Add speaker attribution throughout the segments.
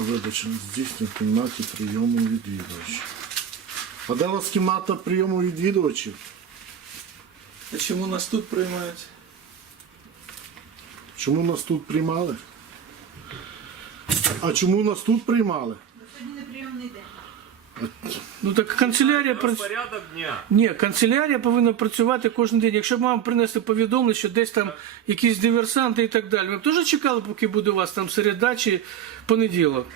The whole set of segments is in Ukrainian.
Speaker 1: кімната вибачена, здійснює в кімнаті прийому відвідувачів. А де у вас кімната прийому відвідувачів?
Speaker 2: А чому нас тут приймають?
Speaker 1: Чому нас тут приймали? А чому нас тут приймали?
Speaker 3: Сьогодні неприйомний день.
Speaker 4: Ну так канцелярія працює.
Speaker 5: Порядок дня.
Speaker 4: Ні, канцелярія повинна працювати кожен день. Якщо б вам принесли повідомлення, що десь там якісь диверсанти і так далі. Ви б теж чекали, поки буде у вас там середа чи понеділок.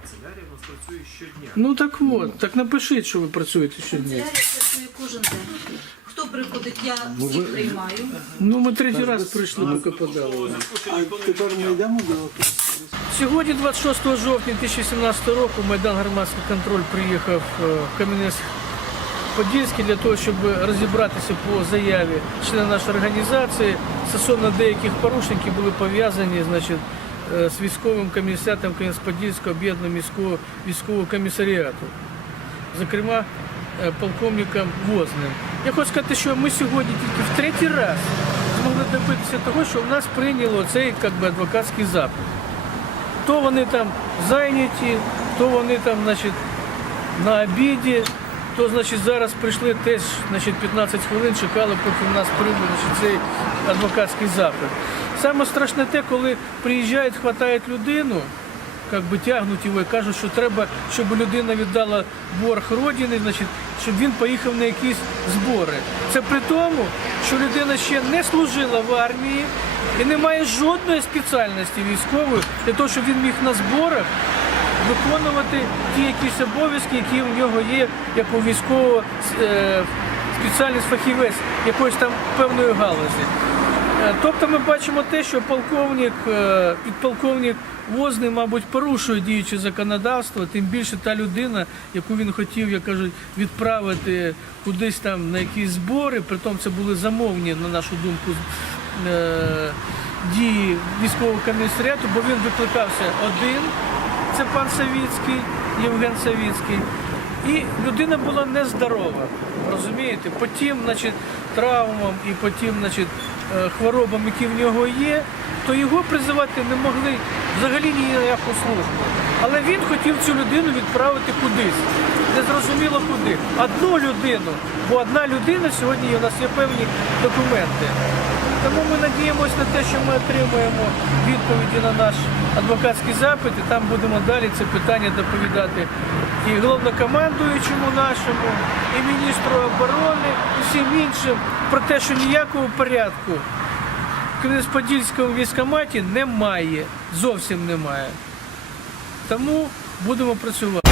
Speaker 5: Канцелярія у нас працює щодня.
Speaker 4: Ну так от, так напишіть, що ви працюєте щодня.
Speaker 3: Канцелярія працює кожен день. Приходить, я
Speaker 1: ви-
Speaker 3: всіх приймаю.
Speaker 4: Ну ми третій раз прийшли, поки подали.
Speaker 2: А тепер ми йдемо до
Speaker 4: Сьогодні, 26 жовтня 2017 року, Майдан громадський контроль приїхав е, в Кам'янець-Подільський для того, щоб розібратися по заяві члена нашої організації стосовно деяких порушень, які були пов'язані значить, е, з військовим комісаріатом Кам'янець-Подільського об'єднаного міського військового комісаріату. Зокрема, е, полковником Возним. Я хочу сказати, що ми сьогодні тільки в третій раз змогли добитися того, що в нас прийняло цей як би, адвокатський запит. То вони там зайняті, то вони там, значить, на обіді, то значить зараз прийшли теж значить, 15 хвилин, чекали, поки в нас прийме цей адвокатський запит. Саме страшне те, коли приїжджають, хватають людину, як би тягнуть його і кажуть, що треба, щоб людина віддала борг родини, значить, щоб він поїхав на якісь збори. Це при тому, що людина ще не служила в армії і не має жодної спеціальності військової для того, щоб він міг на зборах виконувати ті якісь обов'язки, які в нього є, як у військового е, спеціальність фахівець якоїсь там певної галузі. Е, Тобто ми бачимо те, що полковник, е, підполковник Возний, мабуть, порушує діюче законодавство, тим більше та людина, яку він хотів, як кажуть, відправити кудись там на якісь збори, притом це були замовні, на нашу думку, е, дії військового комісаріату, бо він викликався один, це пан Савіцький, Євген Савіцький. І людина була нездорова, розумієте? По тим, значить, травмам і по тим, значить, е, хворобам, які в нього є, то його призивати не могли взагалі ні на службу. Але він хотів цю людину відправити кудись. Незрозуміло куди. Одну людину, бо одна людина сьогодні у нас є певні документи. Тому ми надіємося на те, що ми отримаємо відповіді на наш адвокатський запит, і там будемо далі це питання доповідати і головнокомандуючому нашому, і міністру оборони, і всім іншим про те, що ніякого порядку в Кам'янець-Подільському військкоматі немає, зовсім немає. Тому будемо працювати.